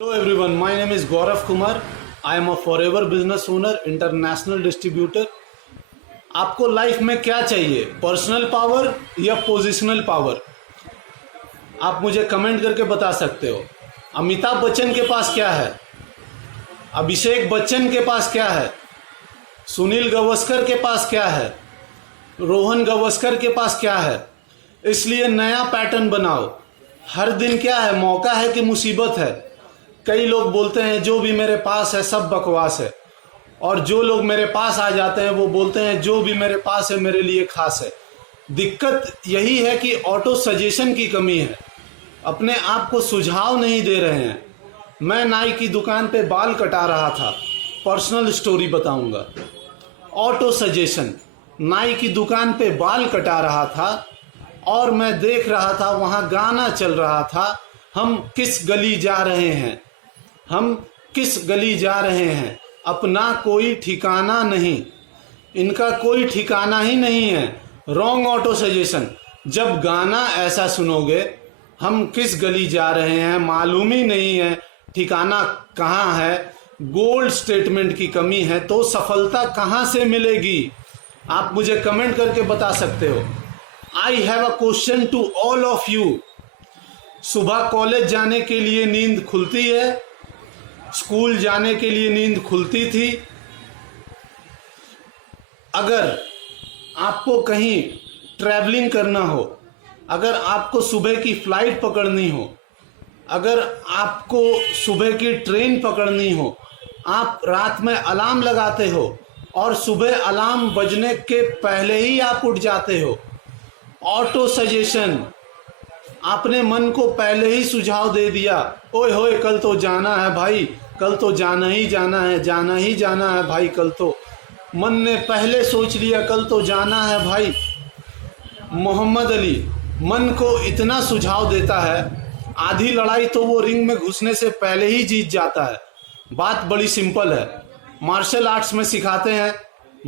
Hello everyone, my name is Gaurav Kumar. I am a forever business owner, international distributor. आपको life में क्या चाहिए, personal power या positional power? आप मुझे कमेंट करके बता सकते हो। अमिताभ बच्चन के पास क्या है, अभिषेक बच्चन के पास क्या है, सुनील गावस्कर के पास क्या है, रोहन गावस्कर के पास क्या है? इसलिए नया पैटर्न बनाओ। हर दिन क्या है, मौका है कि मुसीबत है? कई लोग बोलते हैं जो भी मेरे पास है सब बकवास है, और जो लोग मेरे पास आ जाते हैं वो बोलते हैं जो भी मेरे पास है मेरे लिए खास है। दिक्कत यही है कि ऑटो सजेशन की कमी है, अपने आप को सुझाव नहीं दे रहे हैं। मैं नाई की दुकान पे बाल कटा रहा था, पर्सनल स्टोरी बताऊंगा। ऑटो सजेशन, नाई की दुकान पे बाल कटा रहा था और मैं देख रहा था वहाँ गाना चल रहा था, हम किस गली जा रहे हैं, हम किस गली जा रहे हैं, अपना कोई ठिकाना नहीं। इनका कोई ठिकाना ही नहीं है। Wrong auto suggestion. जब गाना ऐसा सुनोगे, हम किस गली जा रहे हैं मालूम ही नहीं है, ठिकाना कहाँ है, गोल्ड स्टेटमेंट की कमी है, तो सफलता कहाँ से मिलेगी? आप मुझे कमेंट करके बता सकते हो। I have a question to all of you. सुबह कॉलेज जाने के लिए नींद खुलती है, स्कूल जाने के लिए नींद खुलती थी। अगर आपको कहीं ट्रैवलिंग करना हो, अगर आपको सुबह की फ्लाइट पकड़नी हो, अगर आपको सुबह की ट्रेन पकड़नी हो, आप रात में अलार्म लगाते हो और सुबह अलार्म बजने के पहले ही आप उठ जाते हो। ऑटो सजेशन, आपने मन को पहले ही सुझाव दे दिया, ओए होए कल तो जाना है भाई, कल तो जाना ही जाना है, जाना ही जाना है भाई, कल तो। मन ने पहले सोच लिया कल तो जाना है भाई। मोहम्मद अली मन को इतना सुझाव देता है, आधी लड़ाई तो वो रिंग में घुसने से पहले ही जीत जाता है। बात बड़ी सिंपल है। मार्शल आर्ट्स में सिखाते हैं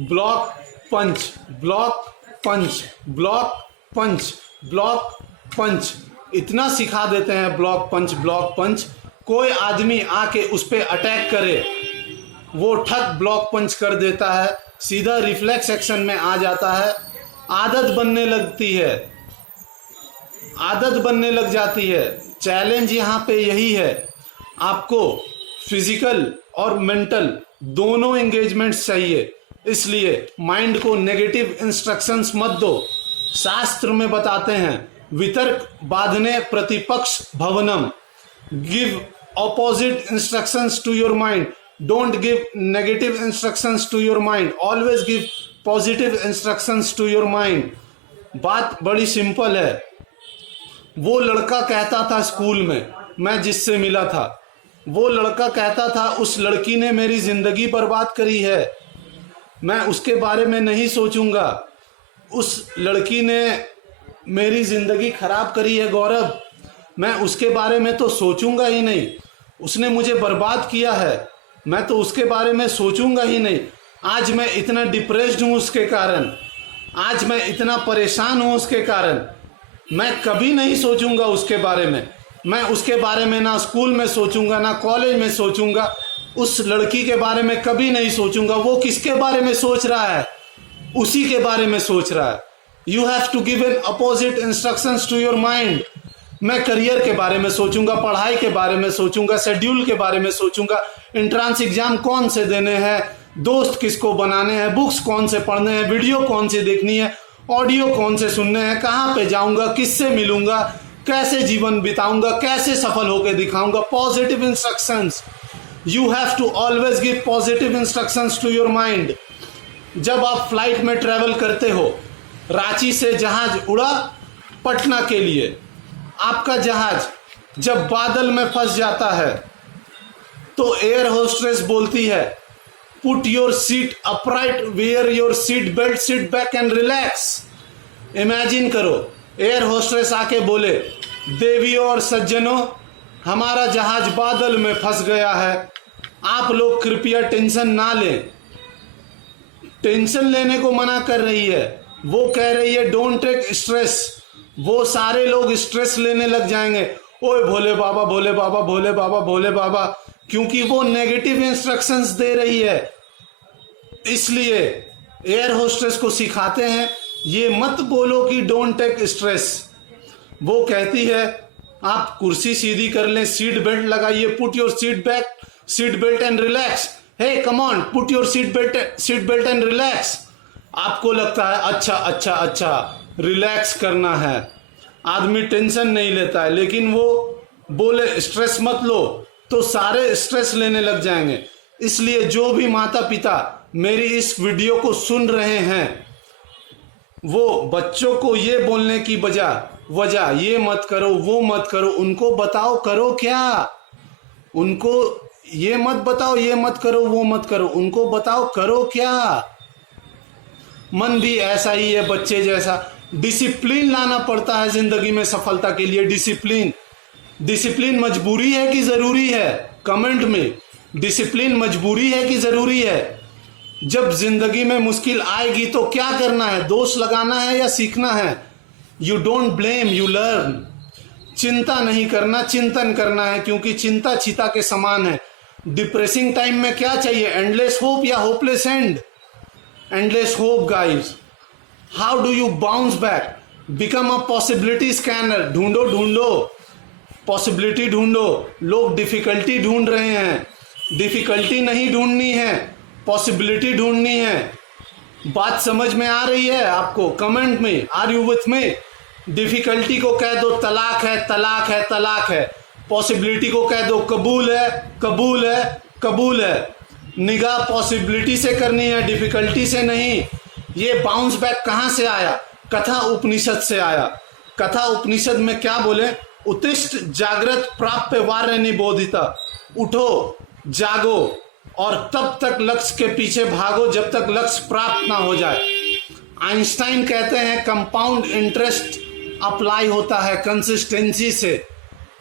block punch, block punch, block punch, block punch, इतना सिखा देते हैं ब्लॉक पंच, ब्लॉक पंच। कोई आदमी आके उस पर अटैक करे, वो ठक ब्लॉक पंच कर देता है, सीधा रिफ्लेक्स एक्शन में आ जाता है। आदत बनने लगती है, आदत बनने लग जाती है। चैलेंज यहाँ पे यही है, आपको फिजिकल और मेंटल दोनों एंगेजमेंट चाहिए। इसलिए माइंड को नेगेटिव इंस्ट्रक्शंस मत दो। शास्त्र में बताते हैं वितर्क बाधने प्रतिपक्ष भवनम। Give opposite instructions to your mind, don't give negative instructions to your mind, always give positive instructions to your mind. बात बड़ी सिंपल है। वो लड़का कहता था स्कूल में, मैं जिससे मिला था, वो लड़का कहता था उस लड़की ने मेरी जिंदगी बर्बाद करी है, मैं उसके बारे में नहीं सोचूंगा। उस लड़की ने मेरी जिंदगी खराब करी है गौरव, मैं उसके बारे में तो सोचूंगा ही नहीं। उसने मुझे बर्बाद किया है, मैं तो उसके बारे में सोचूंगा ही नहीं। आज मैं इतना डिप्रेस्ड हूं उसके कारण, आज मैं इतना परेशान हूं उसके कारण, मैं कभी नहीं सोचूंगा उसके बारे में। मैं उसके बारे में ना स्कूल में सोचूंगा, ना कॉलेज में सोचूंगा। उस लड़की के बारे में कभी नहीं सोचूंगा। वो किसके बारे में सोच रहा है? उसी के बारे में सोच रहा है। You have to give an opposite instructions to your mind. मैं करियर के बारे में सोचूंगा, पढ़ाई के बारे में सोचूंगा, शेड्यूल के बारे में सोचूंगा, एंट्रांस एग्जाम कौन से देने हैं, दोस्त किसको बनाने हैं, बुक्स कौन से पढ़ने हैं, वीडियो कौन सी देखनी है, ऑडियो कौन से सुनने हैं, कहाँ पे जाऊंगा, किससे मिलूंगा, कैसे जीवन बिताऊंगा, कैसे सफल होकर दिखाऊंगा। Positive instructions, you have to always give positive instructions to your mind. जब आप फ्लाइट में ट्रेवल करते हो, रांची से जहाज उड़ा पटना के लिए, आपका जहाज जब बादल में फंस जाता है तो एयर होस्ट्रेस बोलती है put your seat upright, wear your seat belt, sit back and relax. Imagine करो, एयर होस्ट्रेस आके बोले देवियों और सज्जनों, हमारा जहाज बादल में फंस गया है, आप लोग कृपया टेंशन ना लें। टेंशन लेने को मना कर रही है, वो कह रही है डोंट टेक स्ट्रेस। वो सारे लोग स्ट्रेस लेने लग जाएंगे, ओए भोले बाबा भोले बाबा भोले बाबा भोले बाबा, क्योंकि वो नेगेटिव इंस्ट्रक्शंस दे रही है। इसलिए एयर होस्टेस को सिखाते हैं ये मत बोलो कि डोंट टेक स्ट्रेस। वो कहती है आप कुर्सी सीधी कर लें, सीट बेल्ट लगाइए, put your seat belt and relax. Hey come on, put your seat belt and relax. आपको लगता है अच्छा अच्छा अच्छा रिलैक्स करना है, आदमी टेंशन नहीं लेता है, लेकिन वो बोले स्ट्रेस मत लो तो सारे स्ट्रेस लेने लग जाएंगे। इसलिए जो भी माता पिता मेरी इस वीडियो को सुन रहे हैं वो बच्चों को ये बोलने की वजह ये मत करो वो मत करो, उनको बताओ करो क्या। उनको ये मत बताओ ये मत करो वो मत करो, उनको बताओ करो क्या। मन भी ऐसा ही है बच्चे जैसा, डिसिप्लिन लाना पड़ता है जिंदगी में सफलता के लिए। डिसिप्लिन मजबूरी है कि जरूरी है? कमेंट में डिसिप्लिन मजबूरी है कि जरूरी है? जब जिंदगी में मुश्किल आएगी तो क्या करना है? दोष लगाना है या सीखना है? You don't blame, you learn. चिंता नहीं करना, चिंतन करना है, क्योंकि चिंता चिता के समान है। डिप्रेसिंग टाइम में क्या चाहिए? एंडलेस होप या hopeless and? Endless hope guys. How do you bounce back? Become a possibility scanner. ढूंढो पॉसिबिलिटी ढूंढो। लोग डिफिकल्टी ढूंढ रहे हैं, डिफिकल्टी नहीं ढूंढनी है, पॉसिबिलिटी ढूंढनी है। बात समझ में आ रही है आपको? कमेंट में are you with me? Difficulty को कह दो तलाक है तलाक है तलाक है, पॉसिबिलिटी को कह दो कबूल है कबूल है कबूल है। निगाह पॉसिबिलिटी से करनी है, डिफिकल्टी से नहीं। ये बाउंस बैक कहाँ से आया? कथा उपनिषद से आया। कथा उपनिषद में क्या बोले? उत्तिष्ठ जागृत प्राप्य वार्य निबोधिता। उठो जागो और तब तक लक्ष्य के पीछे भागो जब तक लक्ष्य प्राप्त ना हो जाए। आइंस्टाइन कहते हैं कंपाउंड इंटरेस्ट अप्लाई होता है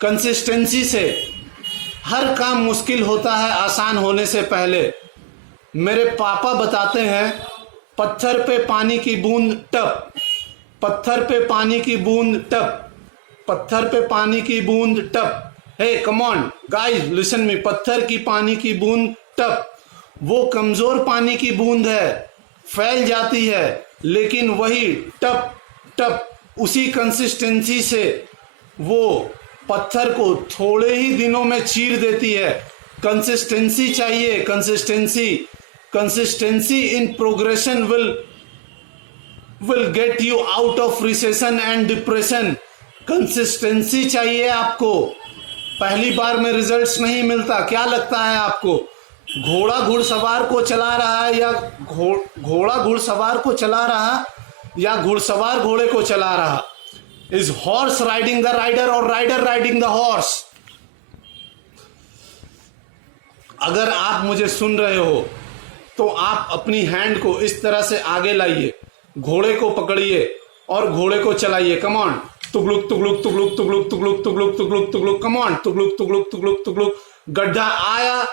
कंसिस्टेंसी से। हर काम मुश्किल होता है आसान होने से पहले। मेरे पापा बताते हैं पत्थर पे पानी की बूंद टप, पत्थर पे पानी की बूंद टप, पत्थर पे पानी की बूंद टप। Hey come on guys listen me, पत्थर की पानी की बूंद टप। वो कमजोर पानी की बूंद है, फैल जाती है, लेकिन वही टप टप उसी कंसिस्टेंसी से वो पत्थर को थोड़े ही दिनों में चीर देती है। कंसिस्टेंसी चाहिए, consistency in progression will get you out of recession and depression. Consistency चाहिए आपको। पहली बार में रिजल्ट्स नहीं मिलता। क्या लगता है आपको? घोड़ा घुड़सवार को चला रहा है या घोड़ा घुड़सवार को चला रहा या घुड़सवार घोड़े को चला रहा? Is horse riding the rider और राइडर राइडिंग द हॉर्स? अगर आप मुझे सुन रहे हो तो आप अपनी हैंड को इस तरह से आगे लाइए, घोड़े को पकड़िए और घोड़े को चलाइए। कम ऑन, तुगलुक तुगलुक तुगलुक तुगलुक तुगलुक तुगलुक तुगलुक तुगलुक, कम ऑन, तुगलुक तुगलुक तुगलुक तुगलुक। गड्ढा आया,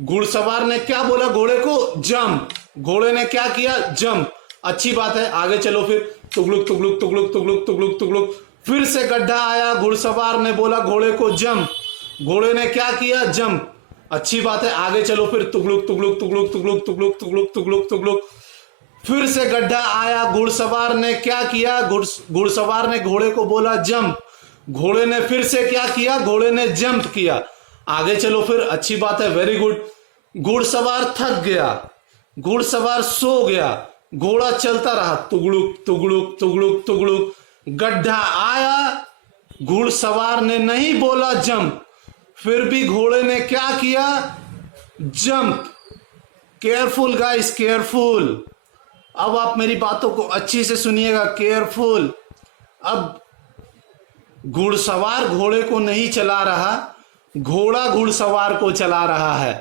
घुड़सवार ने क्या बोला घोड़े को? जंप। घोड़े ने क्या किया? जंप। अच्छी बात है, आगे चलो फिर। तुगलुक तुगलुक तुगलुक तुगलुक तुगलुक तुगलुक। फिर से गड्ढा आया, घुड़सवार ने बोला घोड़े को जंप। घोड़े ने क्या किया? जंप। अच्छी बात है, आगे चलो फिर। तुगलुक तुगलुक तुगलुक तुगलुक तुगलुक तुगलुक तुगलुक तुगलुक। फिर से गड्ढा आया, घुड़सवार ने क्या किया? घुड़सवार ने घोड़े को बोला जंप। घोड़े ने फिर से क्या किया? घोड़े ने जंप किया। आगे चलो फिर। अच्छी बात है, वेरी गुड। घुड़सवार थक गया, घुड़सवार सो गया, घोड़ा चलता रहा। तुगलुक तुगलुक तुगलुक तुगलुक। गड्ढा आया, घुड़सवार ने नहीं बोला जंप, फिर भी घोड़े ने क्या किया? जंप। Careful guys, careful. अब आप मेरी बातों को अच्छी से सुनिएगा, केयरफुल। अब घुड़सवार घोड़े को नहीं चला रहा, घोड़ा घुड़सवार को चला रहा है।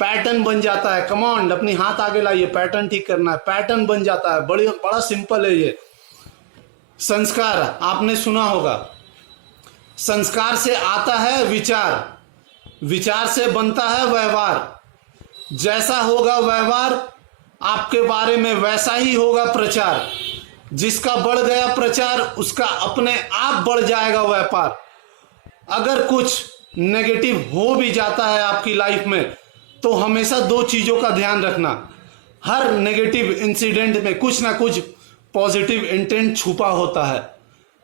पैटर्न बन जाता है। कम ऑन, अपनी हाथ आगे लाइए, पैटर्न ठीक करना है। पैटर्न बन जाता है, बड़ा सिंपल है ये। संस्कार आपने सुना होगा, संस्कार से आता है विचार, विचार से बनता है व्यवहार। जैसा होगा व्यवहार, आपके बारे में वैसा ही होगा प्रचार। जिसका बढ़ गया प्रचार, उसका अपने आप बढ़ जाएगा व्यापार। अगर कुछ नेगेटिव हो भी जाता है आपकी लाइफ में तो हमेशा दो चीजों का ध्यान रखना, हर नेगेटिव इंसिडेंट में कुछ ना कुछ पॉजिटिव इंटेंट छुपा होता है।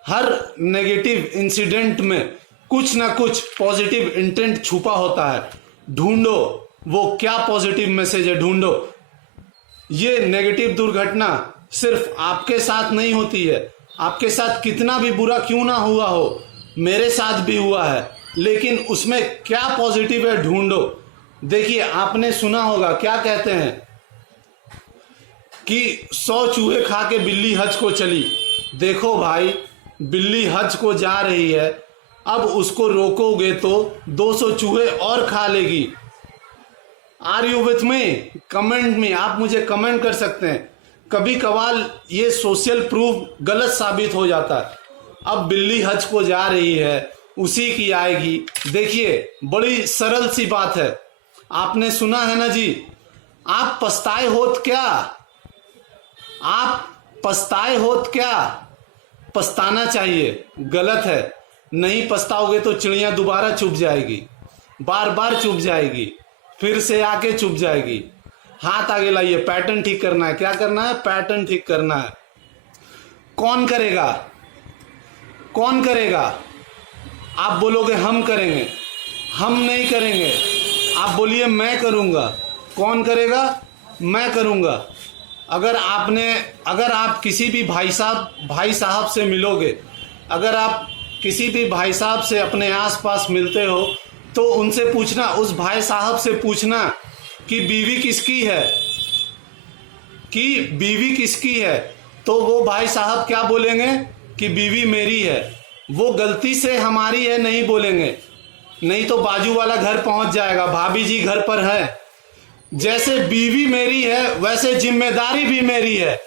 हर नेगेटिव इंसिडेंट में कुछ ना कुछ पॉजिटिव इंटेंट छुपा होता है। ढूंढो वो क्या पॉजिटिव मैसेज है, ढूंढो। ये नेगेटिव दुर्घटना सिर्फ आपके साथ नहीं होती है, आपके साथ कितना भी बुरा क्यों ना हुआ हो, मेरे साथ भी हुआ है, लेकिन उसमें क्या पॉजिटिव है ढूंढो। देखिए, आपने सुना होगा क्या कहते हैं कि 100 चूहे खा के बिल्ली हज को चली। देखो भाई, बिल्ली हज को जा रही है, अब उसको रोकोगे तो 200 चूहे और खा लेगी। Are you with me? Comment में आप मुझे कमेंट कर सकते हैं। कभी कभार ये सोशल प्रूफ गलत साबित हो जाता है। अब बिल्ली हज को जा रही है, उसी की आएगी। देखिए, बड़ी सरल सी बात है। आपने सुना है ना जी, आप पछताए होत क्या, आप पछताए होत क्या। पछताना चाहिए, गलत है। नहीं पछताओगे तो चिड़िया दोबारा चुप जाएगी, बार बार चुप जाएगी, फिर से आके चुप जाएगी। हाथ आगे लाइए, पैटर्न ठीक करना है। क्या करना है? पैटर्न ठीक करना है। कौन करेगा? कौन करेगा? आप बोलोगे हम करेंगे, हम नहीं करेंगे। आप बोलिए मैं करूंगा। कौन करेगा? मैं करूंगा। अगर आप किसी भी भाई साहब से मिलोगे, अगर आप किसी भी भाई साहब से अपने आसपास मिलते हो तो उनसे पूछना, उस भाई साहब से पूछना कि बीवी किसकी है, कि बीवी किसकी है। तो वो भाई साहब क्या बोलेंगे कि बीवी मेरी है। वो गलती से हमारी है नहीं बोलेंगे, नहीं तो बाजू वाला घर पहुंच जाएगा, भाभी जी घर पर है। जैसे बीवी मेरी है वैसे जिम्मेदारी भी मेरी है।